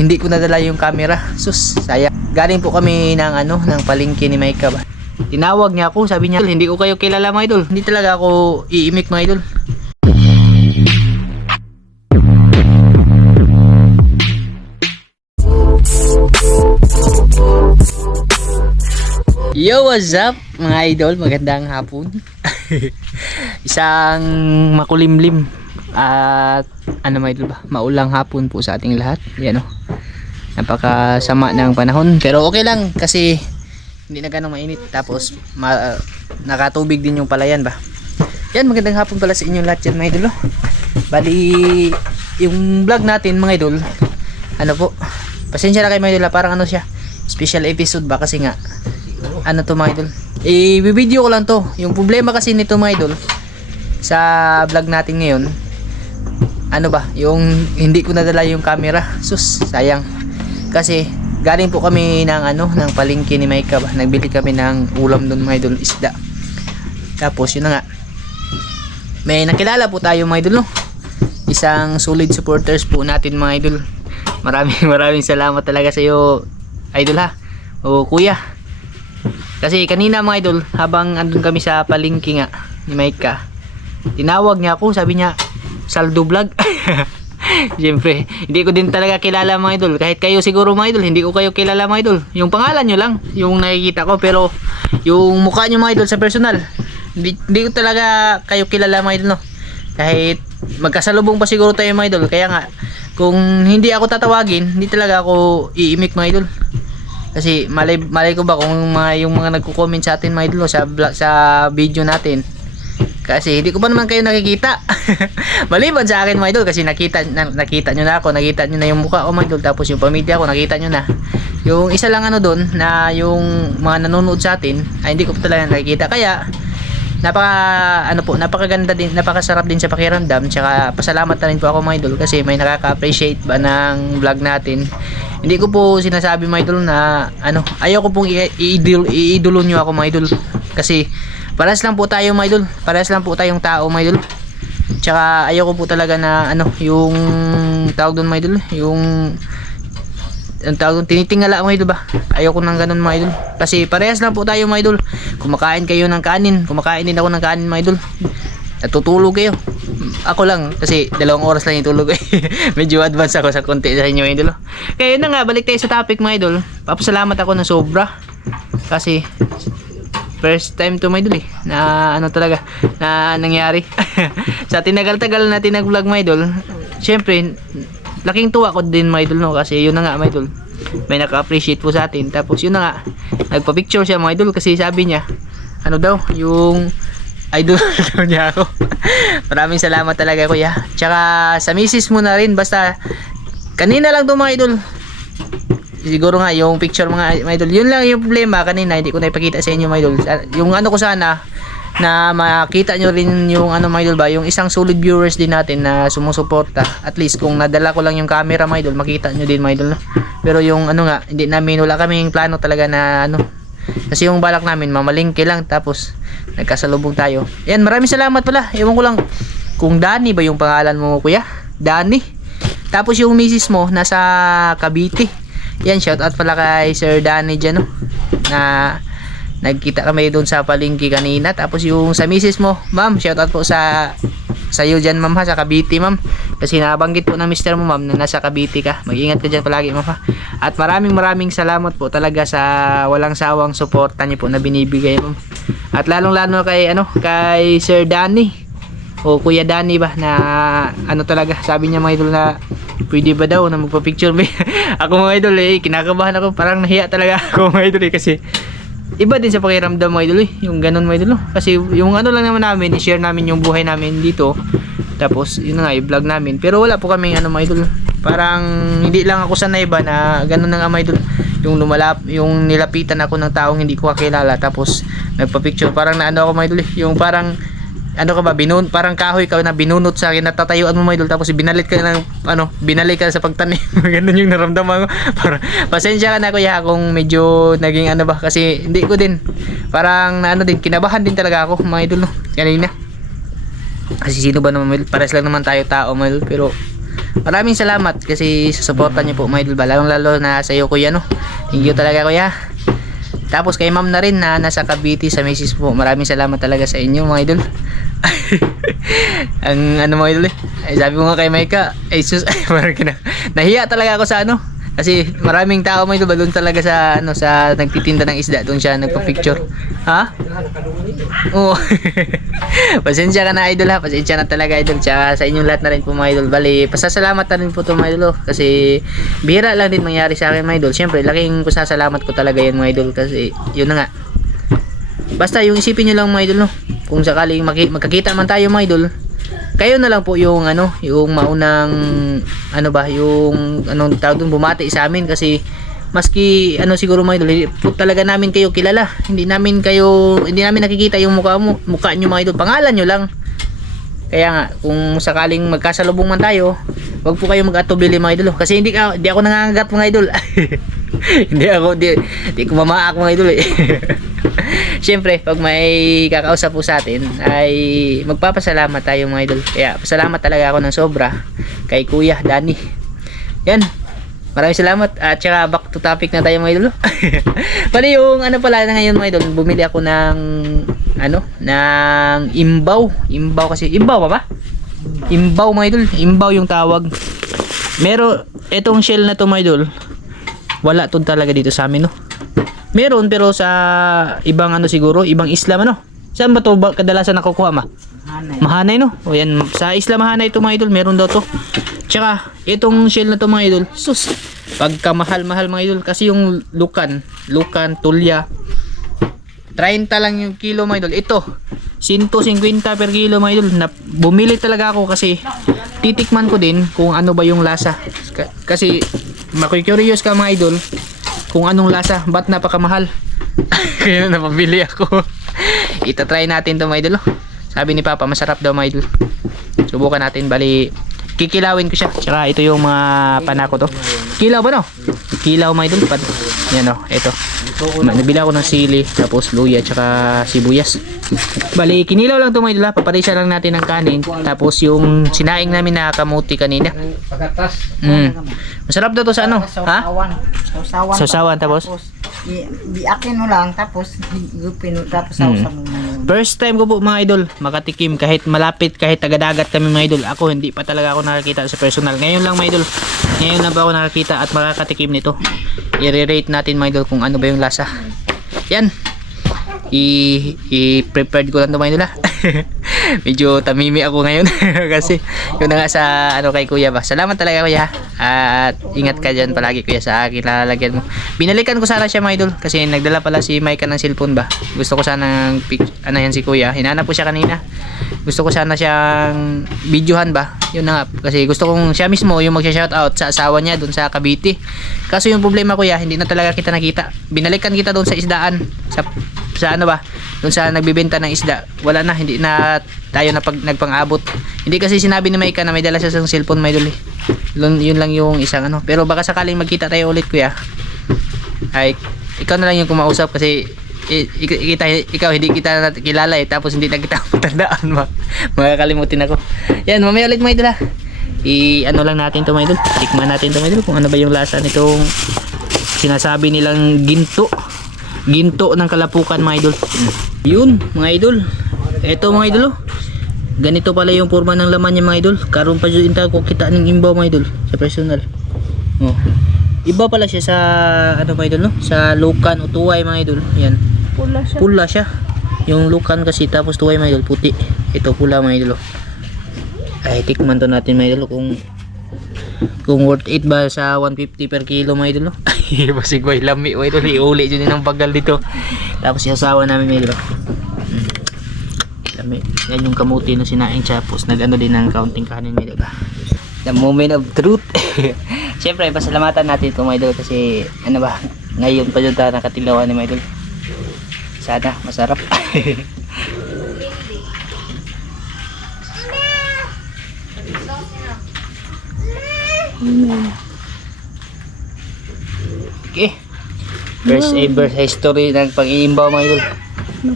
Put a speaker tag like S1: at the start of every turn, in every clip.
S1: Hindi ko nadala yung camera. Sus, sayang. Galing po kami ng ano, ng palengke ni Micah ba. Tinawag niya ako, sabi niya, hindi ko kayo kilala mga idol. Hindi talaga ako iimik mga idol. Yo, what's up mga idol? Magandang hapon. Isang makulimlim at ano idol ba? Maulang hapon po sa ating lahat. Yan o. Napakasama ng panahon. Pero okay lang kasi hindi na ganong mainit. Tapos ma- nakatubig din yung palayan ba? Yan, magandang hapon pala sa inyo lahat yan mga idol. oh. Bali, yung vlog natin mga idol, ano po, pasensya na kayo mga idol, ah, parang ano siya, special episode ba kasi nga, ano to mga idol, i-video ko lang to, yung problema kasi nito mga idol, sa vlog natin ngayon, ano ba, yung hindi ko nadala yung camera, sus, sayang, kasi galing po kami ng ano, ng palengke ni Micah ba, nagbili kami ng ulam doon mga idol, isda, tapos yun na nga, may nakilala po tayo mga idol no? isang solid supporters po natin mga idol. Maraming maraming salamat talaga sa iyo idol ha? O kuya. Kasi kanina mga idol habang andun kami sa palengke nga ni Micah tinawag niya ako. Sabi niya saldo vlog Siyempre, hindi ko din talaga kilala mga idol. Kahit kayo siguro mga idol, hindi ko kayo kilala mga idol. Yung pangalan nyo lang, yung nakikita ko. Pero, yung mukha nyo mga idol sa personal, hindi, hindi ko talaga kayo kilala mga idol, no? Kahit magkasalubong pa siguro tayo mga idol. Kaya nga, kung hindi ako tatawagin, hindi talaga ako iimik mga idol. Kasi malay, malay ko ba kung mga, yung mga nagko-comment sa atin mga idol, no, sa, sa video natin, kasi hindi ko pa naman kayo nakikita. Maliban sa akin mga idol kasi nakita na, nakita nyo na ako, nakita nyo na yung mukha ko mga idol tapos yung pamilya ko nakita nyo na. Yung isa lang ano doon na yung mga nanonood sa atin ay hindi ko pa talaga nakikita. Kaya napaka ano po, napakaganda din, napakasarap din sa pakiramdam. Tsaka pasalamat na rin po ako mga idol kasi may nakaka-appreciate ba ng vlog natin. Hindi ko po sinasabi mga idol na ano, ayaw ko pong i-idol, i-idolo nyo ako mga idol. Kasi parehas lang po tayo mga idol. Parehas lang po tayong tao mga idol. Tsaka ayaw ko po talaga na ano, yung tawag doon mga idol, yung ang tawag doon, tinitingala mga idol ba? Ayaw ko nang ganun mga idol. Kasi parehas lang po tayo mga idol. Kumakain kayo ng kanin, kumakain din ako ng kanin mga idol. Natutulog kayo. Ako lang, kasi dalawang oras lang yung tulog eh. Medyo advance ako sa konti sa inyo mga idol. Kaya yun na nga, balik tayo sa topic mga idol. Papasalamat ako ng sobra. Kasi first time to my idol eh. Na ano talaga na nangyari. Sa tinagal-tagal na tinag-vlog my idol syempre laking tuwa ko din my idol no? Kasi yun na nga my idol may naka-appreciate po sa atin. Tapos yun na nga nagpa-picture siya mga idol kasi sabi niya ano daw yung idol niya ako. Maraming salamat talaga kuya. Tsaka sa misis mo na rin basta kanina lang to mga idol siguro nga yung picture mga idol yun lang yung problema kanina hindi ko na ipakita sa inyo mga idol. Sa- yung ano ko sana na makita nyo rin yung ano mga idol ba yung isang solid viewers din natin na sumusuporta. At least kung nadala ko lang yung camera mga idol makita nyo din mga idol. No? pero yung ano nga hindi namin wala kaming plano talaga na ano. Kasi yung balak namin mamalingke lang tapos nagkasalubong tayo. Yan maraming salamat pala. Ewan ko lang kung Danny ba yung pangalan mo kuya? Danny. Tapos yung misis mo nasa Cavite yan, shout out pala kay Sir Danny dyan, no? Na nagkita kami doon sa palengke kanina. Tapos yung sa misis mo, ma'am, shout out po sa sa iyo dyan, ma'am, ha, sa Cavite, ma'am. Kasi nabanggit po ng mister mo, ma'am, na nasa Cavite ka. Mag-ingat ka dyan palagi, ma'am, ha. At maraming maraming salamat po talaga sa walang sawang suporta niyo po na binibigay, ma'am. At lalong-lalo kay, ano, kay Sir Danny o Kuya Danny ba na ano talaga sabi niya mga idol na pwede ba daw na magpa-picture ba ako mga idol eh kinakabahan ako. Parang nahiya talaga ako mga idol eh kasi iba din sa pakiramdam mga idol eh yung ganun mga idol no? kasi yung ano lang naman namin i-share namin yung buhay namin dito. Tapos yun na nga i-vlog namin. Pero wala po kaming ano mga idol. Parang hindi lang ako sanay ba na ganun na nga mga idol yung lumalap yung nilapitan ako ng taong hindi ko kakilala. Tapos nagpa-picture. Parang naano ako mga idol eh, yung parang ano ka ba? Binun parang kahoy ka na binunot sa akin natatayuan mo mga idol tapos binalit ka ng ano binalik ka sa pagtanim. Ganun yung naramdaman ko. Para pasensya ka na kuya kung medyo naging ano ba. Kasi hindi ko din. Parang ano din kinabahan din talaga ako mga idol no? Kanina. Kasi sino ba naman pares lang naman tayo tao mga idol pero Maraming salamat kasi sa suporta niyo po mga idol ba. Lalong lalo na sa iyo kuya no. Thank you talaga kuya. Tapos kay ma'am na rin na nasa Cavite sa misis po. Maraming salamat talaga sa inyo mga idol. Ang ano mga idol eh. Ay, sabi ko nga kay Maika, ay sus, ay, kina, nahiya talaga ako sa ano. Kasi maraming tao ba doon talaga sa ano sa nagtitinda ng isda doon siya nagpa-picture. Ha? Oo. pasensya ka na idol ha. Pasensya na talaga idol. Tsaka sa inyong lahat na rin po mga idol. Bali, pasasalamat na rin po to mga idol. oh. Kasi bihira lang din mangyari sa akin mga idol. Siyempre, laking pasasalamat ko talaga yan mga idol. Kasi yun na nga. Basta yung isipin nyo lang mga idol no. Kung sakaling magkakita man tayo mga idol. Kayo na lang po yung ano, yung maunang ano ba, yung anong tawag doon bumati sa amin kasi maski ano siguro mga idol, talaga namin kayo kilala. Hindi namin kayo hindi namin nakikita yung mukha mo, mukha niyo mga idol. Pangalan niyo lang. Kaya nga, kung sakaling magkasalubong man tayo, wag po kayo mag-atubili mga idol. Kasi hindi, ka, hindi ako nangangagat mga idol. hindi ako, hindi, hindi ko mamaak mga idol eh. Siyempre, pag may kakausap po sa atin, ay magpapasalamat tayo mga idol. Kaya, pasalamat talaga ako ng sobra kay Kuya Danny. Yan. Maraming salamat. At saka back to topic na tayo mga idol. Bali yung ano pala na ngayon mga idol, bumili ako ng ano, ng imbaw. Imbaw kasi, imbaw pa ba? Imbaw mga idol. Imbaw yung tawag. Meron, etong shell na to mga idol, wala to talaga dito sa amin no. Meron pero sa ibang ano siguro, ibang Islam ano. Saan ba to ba kadalasan nakukuha ma? Mahanay no. O yan, sa Isla Mahanay to mga idol, meron daw to. Tsaka, itong shell na to mga idol, sus, pagkamahal-mahal mga idol. Kasi yung lukan, lukan, tulya, 30 lang yung kilo mga idol. Ito, 150 per kilo mga idol. Na, bumili talaga ako kasi titikman ko din kung ano ba yung lasa. Ka- kasi, maku-curious ka mga idol kung anong lasa. Ba't napakamahal? Kaya napabili ako. Ita-try natin to mga idol. oh. Sabi ni Papa, masarap daw mga idol. Subukan natin. Bali, kikilawin ko siya. Tsaka ito yung mga panako to. Kilaw ba no? Kilaw mga idol. Yan o, ito. Ma- Nabili ako ng sili, tapos luya, tsaka sibuyas. Bali, kinilaw lang ito mga idol. Paparisa lang natin ng kanin. Tapos yung sinaing namin na kamuti kanina. Mm. Masarap daw to sa ano? Ha?
S2: Sausawan. Sausawan.
S1: Tapos?
S2: biakin mo lang, tapos higupin mo, tapos
S1: Hmm.
S2: sausawan mo.
S1: First time ko po mga idol makatikim kahit malapit kahit taga-dagat kami mga idol. Ako hindi pa talaga ako nakakita sa personal. Ngayon lang mga idol. Ngayon lang ba ako nakakita at makakatikim nito. I-rate natin mga idol kung ano ba yung lasa. Yan. I-prepared ko lang ito mga idol ha. Medyo tamimi ako ngayon kasi yun na nga sa ano kay kuya ba. Salamat talaga kuya at ingat ka dyan palagi kuya sa akin lalagyan mo. Binalikan ko sana siya mga idol kasi nagdala pala si Micah ng cellphone ba. Gusto ko sana ng ano yan si kuya. Hinanap ko siya kanina. Gusto ko sana siyang videohan ba. Yun na nga kasi gusto kong siya mismo yung magsha-shout out sa asawa niya doon sa Cavite. Kaso yung problema kuya hindi na talaga kita nakita. Binalikan kita doon sa isdaan sa sa ano ba doon sa nagbebenta ng isda. Wala na hindi na tayo na pag nagpang-abot. Hindi kasi sinabi ni Maika na may dala siya sa cellphone may duli yun, lang yung isang ano. Pero baka sakaling magkita tayo ulit kuya. Ay ikaw na lang yung kumausap kasi kita, ikaw hindi kita kilala eh. Tapos hindi na kita matandaan ma makakalimutin ako. Yan mamaya ulit may dala i ano lang natin to may idol tikman natin to may idol kung ano ba yung lasa nitong sinasabi nilang ginto ginto ng kalapukan mga idol. Yun mga idol. Eto mga idol oh. ganito pala yung forma ng laman niya mga idol. Karon pa dyan ko kita ng imbaw mga idol sa personal. Oh. iba pala siya sa ano mga idol no? Sa lukan o tuway mga idol. Yan.
S2: Pula siya.
S1: pula siya. Yung lukan kasi tapos tuway mga idol puti. Ito pula mga idol oh. ay tikman to natin mga idol kung kung worth it ba sa 150 per kilo mga idol oh. ay basig ba lami mga idol iuli dyan ng bagal dito tapos isasawa namin mga idol. Mm. lami yan yung kamuti na sinaing tapos nag ano din ng counting kanin mga idol the moment of truth Siyempre, pasalamatan natin ito mga idol kasi ano ba, ngayon pa dyan tayo nakatilawan ni mga idol. Sana masarap. okay. First ever history ng pag-iimbaw mga idol.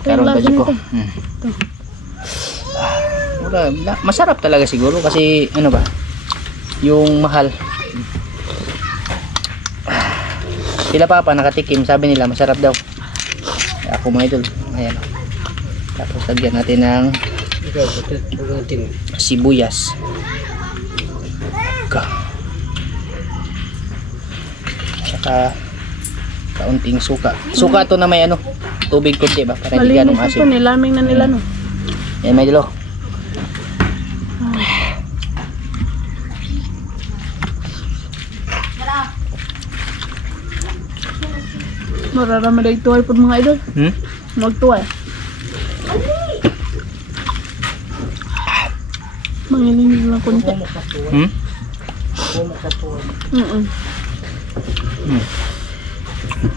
S1: Karoon ba ko? Hmm. Ah, Wala, na- masarap talaga siguro kasi ano ba? yung mahal. Sila papa nakatikim, sabi nila masarap daw. Ako mga idol, ayan. Tapos lagyan natin ng sibuyas. Tsaka kaunting suka. Suka to na may ano, tubig konti ba para hindi ganong
S3: Malinis ito,
S1: asin.
S3: nilaming na nila no.
S1: Yan may dilo.
S3: Mararami na ito ay po mga idol.
S1: Hmm?
S3: Magtuwa. Manginig lang konti.
S1: Hmm?
S3: Mm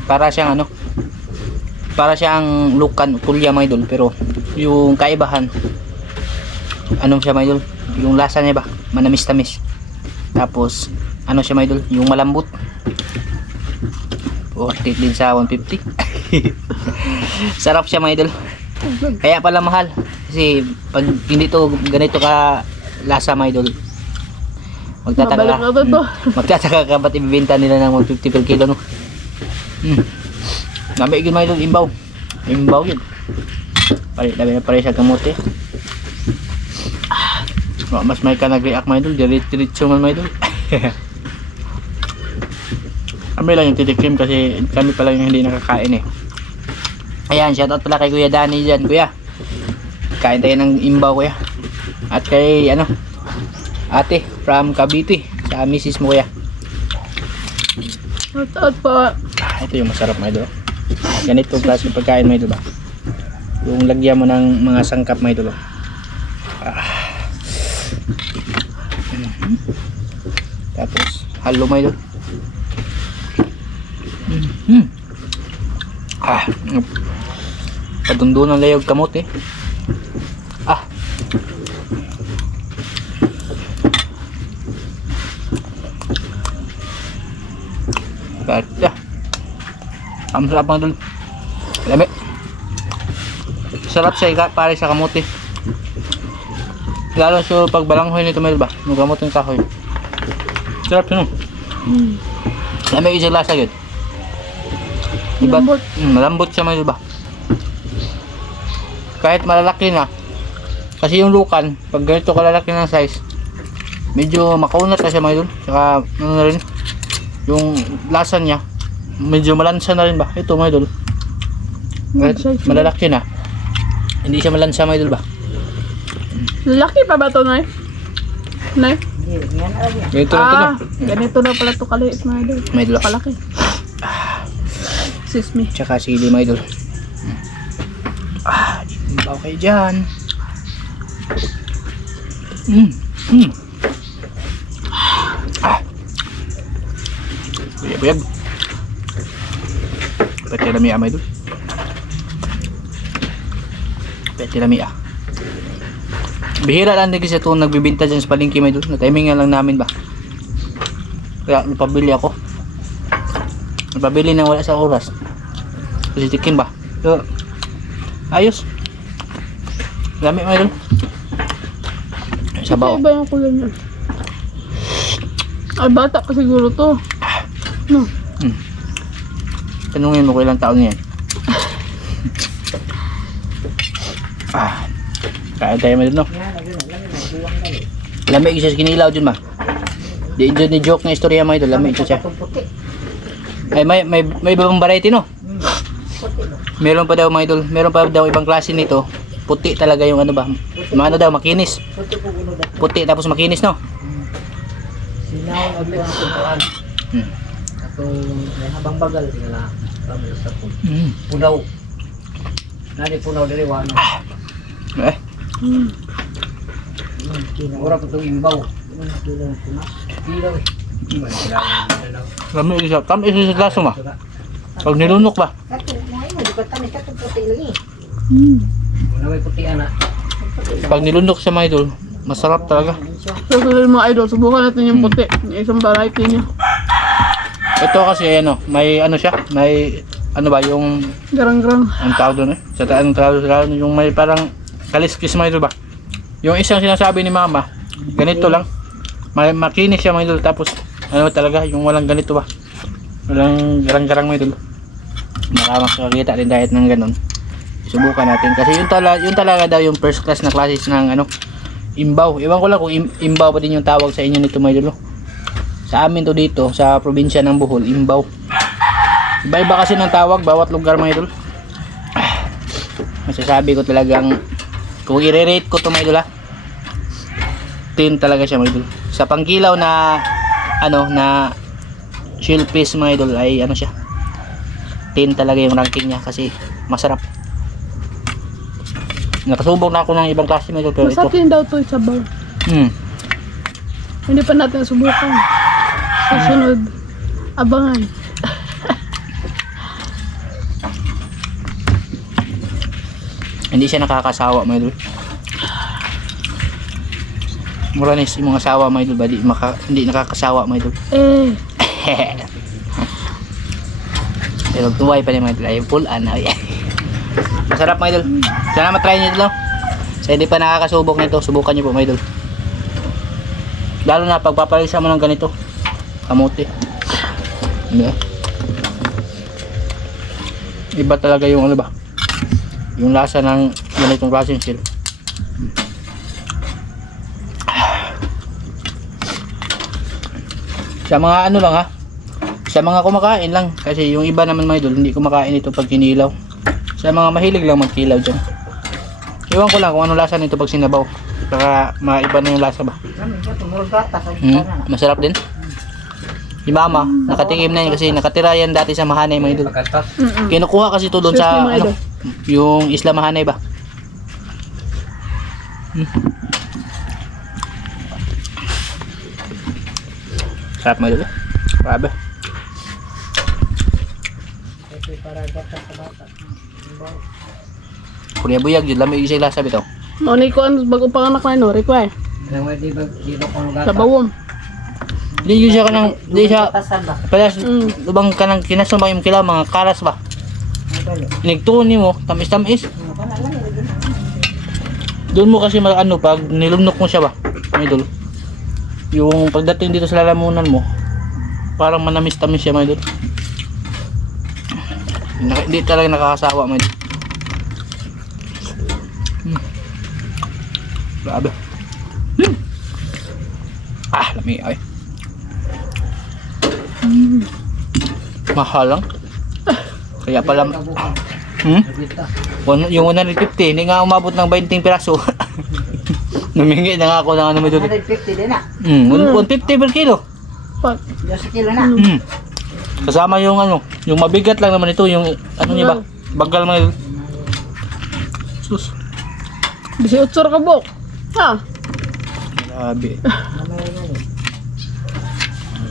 S1: Para siyang ano? Para siyang lukan kulya mga idol pero yung kaibahan anong siya mga idol? Yung lasa niya ba? Manamis-tamis. Tapos ano siya mga idol? Yung malambot. Worth it din sa 150. Sarap siya mga idol. Kaya pala mahal. Kasi pag hindi to ganito ka lasa mga idol. Magtataka
S3: Mabalik na to to.
S1: Magtataka ka ba't ibibenta nila ng 150 per kilo no? Hmm. Nabi yun mga imbaw. Imbaw yun. Pare, dami na pare sa kamote. Oh, mas may ka nag-react mga idol, dirit-diritso man mga idol. kami lang yung titikim kasi kami pala yung hindi nakakain eh. Ayan, shoutout pala kay Kuya Danny dyan, Kuya. Kain tayo ng imbaw, Kuya. At kay, ano, ate from Cavite sa misis mo, Kuya.
S3: At at pa.
S1: Ah, ito yung masarap mga idol. Ganito klase pagkain mga idol ba? Yung lagyan mo ng mga sangkap mga idol. Ah. Mhm. Tapos halo mga idol. Mhm. Ah. Padundunan layog kamot eh. Ganda. Ang sarap mga dul. Lami. Sarap siya pare sa kamote. Lalo siya pag balanghoy nito may ba? Yung kamote ng kahoy. Sarap yun. no?
S3: Mm.
S1: Lami yung lasa yun. Iba,
S3: Lambot.
S1: Mm, malambot siya may ba? Kahit malalaki na. Kasi yung lukan, pag ganito kalalaki ng size, medyo makaunat na siya mga idol. Tsaka ano na rin, yung lasa niya, medyo malansa na rin ba? Ito mga idol. Kahit malalaki na, hindi siya malansa mga idol ba?
S3: Laki pa ba to, Nay? Nay?
S2: Yan na lagi.
S1: Ganito lang ito no?
S3: Ah, ganito na pala to kaliit mga idol.
S1: Mga idol.
S3: Kalaki. Excuse me.
S1: Tsaka sili mga idol. Ah, bawa kayo dyan. Mm. Mm. Buyag. Pwede lami mga idol. Pwede lami ah. Bihira lang din kasi ito nagbibinta dyan sa palengke mga idol. Na-timing lang namin ba. Kaya napabili ako. Napabili nang wala sa oras. Kasi tikim ba? So, ayos. Lami mo yun. Sabaw.
S3: Iba yung kulay niya. Ay, bata pa siguro to. No.
S1: Tanungin mo ko ilang taon yan. ah. Kaya tayo mo no?
S2: Yan, lagi na, lagi na. Buwang na.
S1: Lami isa sa kinilaw dun ba? Di dyan ni joke na istorya mo ito. Lami ito siya. Ay, may, may, may ibang variety, no?
S2: Hmm.
S1: Meron pa daw mga idol. Meron pa daw ibang klase nito. Puti talaga yung ano ba? Mga ano daw, makinis.
S2: Puti
S1: tapos makinis, no?
S2: Sinaw tutuan.
S1: Hmm.
S2: Atong may habang bagal sila kami sa pun.
S1: Mm.
S2: Punaw. Nani punaw diri wa no.
S1: Eh,
S3: Mm.
S2: Ora ko to imbaw. Ilaw eh.
S1: lami isa. Tam isa sa laso ma. Pag nilunok ba?
S2: Mo mo.
S3: Mm.
S2: Ana.
S1: Pag nilunok sa mga idol, masarap talaga.
S3: So, susunod mga idol, subukan natin yung puti. Isang variety niya.
S1: Ito kasi ano, may ano siya, may ano ba yung
S3: Garang-garang.
S1: ang tawag doon eh. Sa tawag doon yung may parang kaliskis mga idol ba? Yung isang sinasabi ni mama, ganito lang. Ma makinis siya mga idol. Tapos, ano talaga, yung walang ganito ba? Walang garang-garang mga idol. Baka makakita din diet ng ganun. Subukan natin. Kasi yun, tala, yun talaga daw yung first class na classes ng ano, imbaw. Iwan ko lang kung im- imbaw pa din yung tawag sa inyo nito mga idol. Sa amin to dito, sa probinsya ng Bohol, imbaw. Iba-iba kasi ng tawag, bawat lugar mga idol. Masasabi ko talagang, kung i-rate ko to mga idol ha, 10 talaga siya mga idol. Sa pangkilaw na, ano, na shellfish mga idol ay ano siya, 10 talaga yung ranking niya kasi masarap. Nakasubok na ako ng ibang klase mga idol pero ito.
S3: Masarap din daw to sa bar.
S1: Hmm.
S3: Hindi pa natin subukan. Susunod. Abangan.
S1: Hindi siya nakakasawa mga idol. Muranis yung mga asawa mga idol ba di maka, hindi nakakasawa mga idol.
S3: Eh.
S1: Pero tuway pa rin idol. Ay, full ano. Masarap mga idol. Sana matry nyo ito lang. Sa hindi pa nakakasubok nito, subukan nyo po mga idol. Lalo na pagpapalisa mo ng ganito. Kamote. Ano? Iba talaga yung ano ba? Yung lasa ng ganitong klaseng shell. Sa mga ano lang ha, sa mga kumakain lang kasi yung iba naman mga idol hindi kumakain ito pag kinilaw sa mga mahilig lang magkilaw dyan iwan ko lang kung ano lasa nito pag sinabaw baka maiba na yung lasa ba hmm? masarap din si mama nakatikim na yun kasi nakatira yan dati sa Mahanay mga idol
S3: Mm-mm.
S1: kinukuha kasi ito doon
S3: Excuse
S1: sa
S3: me, mga
S1: ano,
S3: idol.
S1: yung Isla Mahanay ba hmm. sarap mga idol eh. grabe Kuya buyag yun lamig yung lasa bitaw
S3: Maunay ko ano bago pa anak na no, require. Sa bawom.
S1: Hindi yun siya ka ng, hindi siya,
S2: Tasan ba?
S1: pala,
S3: Mm.
S1: lubang ka ng kinasama yung kilaw, mga karas ba? Nigtuon mo, tamis-tamis. Doon mo kasi ano, pag nilunok mo siya ba, idol, yung pagdating dito sa lalamunan mo, parang manamis-tamis siya idol. Hindi talaga nakakasawa idol. Hmm. Grabe. Hmm. Ah, lamig ay. Mahal lang. Kaya pala, hmm? Yung 150, hindi nga umabot ng 20 piraso. Namingi na nga ako ng ano mo doon.
S2: 150 din na.
S1: Hmm, 150 per kilo.
S3: Pag,
S2: Diyos sa kilo na.
S1: Hmm. Kasama yung ano, yung mabigat lang naman ito, yung ano niya ba? Bagal mga Sus.
S3: 18 ka bok. Ha?
S1: Grabe.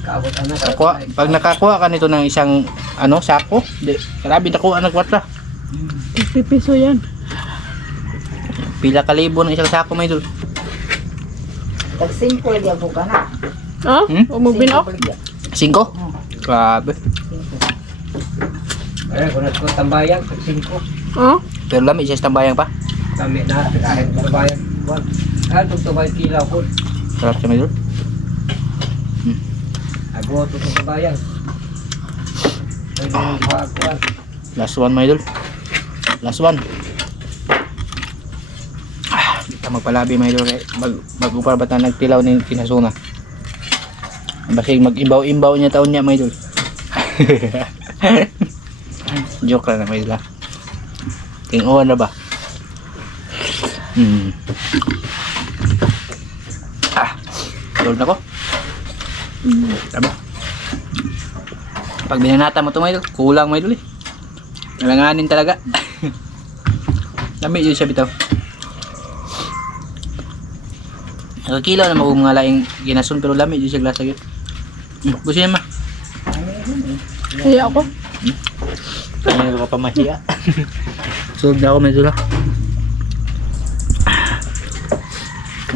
S1: Nakuha, pag nakakuha ka nito ng isang ano, sako, di, grabe nakuha ng kwatra.
S3: 50 piso yan.
S1: Pila kalibo ng isang sako may idol.
S2: Tag 5 lagi ako ka na.
S3: Ha?
S1: Hmm?
S3: O magbinok?
S1: Singko? Grabe.
S4: Eh, kung ko tambayan, pag singko.
S3: Ha?
S1: Pero lamig siya sa tambayang pa.
S4: Kami na, kahit tambayan. Wag. Ano to ba kilaw ko?
S1: Sarap siya may idol.
S4: Ako to sa tambayan. Ay, ganun ba ako? ah.
S1: Last one, my idol. Last one. Ah, hindi ka magpalabi, my idol. eh. Mag, mag-upar ba tayo nagtilaw ni kinasuna? Basig mag-imbaw-imbaw niya taon niya, my idol. Joke lang na, my idol. Tinguhan na ba? Hmm. Ah, tulog na ko. Sabi. Pag binanata mo ito, idol, kulang, my idol eh. Nalanganin talaga. Lami yun siya bitaw. Nakakilaw na mag mga laing ginasun pero lami yun siya glasa yun. Hmm, busi naman.
S3: Kaya ako.
S1: Kanya ka pa mahiya. Sulog na ako medyo lang.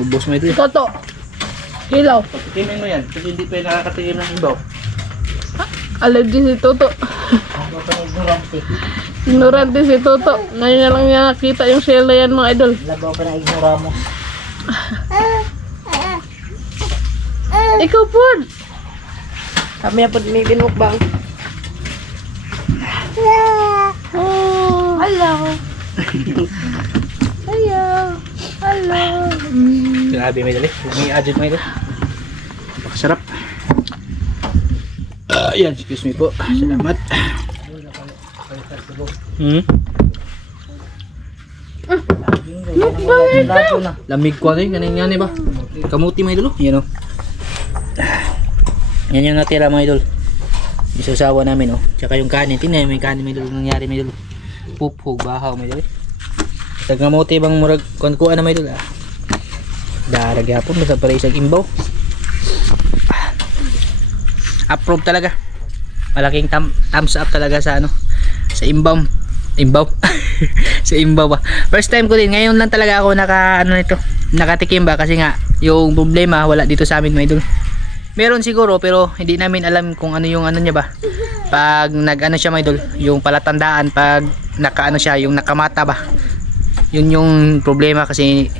S1: Ubos mo ito eh.
S3: Toto. Kilaw.
S1: Tikimin mo yan kasi hindi pa yung nakakatikim ng ibaw.
S3: Allergy si Toto.
S2: Ignorante.
S3: Ignorante si Toto. Ngayon na lang niya nakita yung shell na yan mga idol.
S2: Labaw pa na ignoramos.
S3: Ikaw po. Kami po may binukbang. Oh, hello. hello. Hello.
S1: Grabe may dali. May adjust may dali. Napakasarap. Ah, yan, excuse me po. Salamat. Hmm? Lamig ko rin, ganun yan ba? Kamuti mga idol, oh. yan o. Yan yung natira mga idol. Isasawa namin oh. Tsaka yung kanin, tingnan yung kanin mga idol, nangyari mga idol. Pupog, bahaw mga idol. Sa kamuti bang murag, kung kuha na mga idol ah. Darag hapon, basta para isang imbaw. Approve talaga. Malaking tam thumbs up talaga sa ano, sa imbaw. Imbaw. sa imbaw ba. First time ko din. Ngayon lang talaga ako naka ano nito. Nakatikim ba kasi nga yung problema wala dito sa amin mga idol. Meron siguro pero hindi namin alam kung ano yung ano niya ba. Pag nag-ano siya mga idol, yung palatandaan pag nakaano siya, yung nakamata ba. Yun yung problema kasi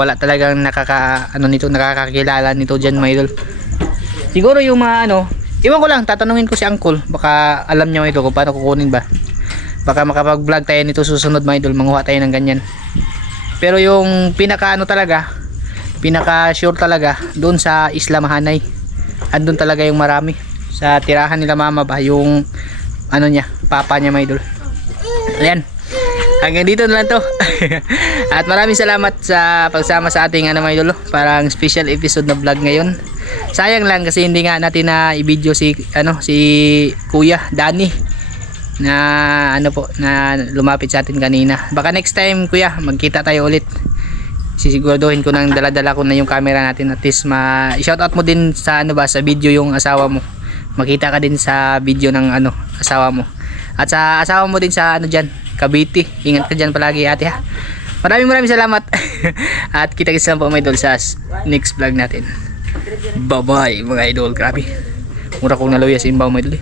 S1: wala talagang nakaka ano nito nakakakilala nito diyan mga idol. Siguro yung mga ano, iwan ko lang tatanungin ko si Uncle, baka alam niya idol kung paano kukunin ba. Baka makapag-vlog tayo nito susunod mga idol. Manguha tayo ng ganyan. Pero yung pinaka ano talaga pinaka sure talaga doon sa Isla Mahanay. Andun talaga yung marami. Sa tirahan nila mama ba yung ano niya papa niya mga idol. Ayan hanggang dito na lang to. At maraming salamat sa pagsama sa ating ano mga idol parang special episode na vlog ngayon. Sayang lang kasi hindi nga natin na i-video si ano si Kuya Danny na ano po na lumapit sa atin kanina. Baka next time kuya magkita tayo ulit. Sisiguraduhin ko nang dala-dala ko na yung camera natin. At least ma shoutout mo din sa ano ba sa video yung asawa mo. Makita ka din sa video ng ano asawa mo. At sa asawa mo din sa ano dyan Cavite ingat ka dyan palagi ate ha maraming maraming salamat at kita kita po mga idol sa next vlog natin bye bye mga idol grabe mura kong naluya sa imbaw mga idol.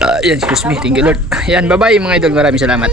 S1: Ah, yan, excuse me. Thank you, Lord. Yan, bye-bye mga idol. Maraming salamat.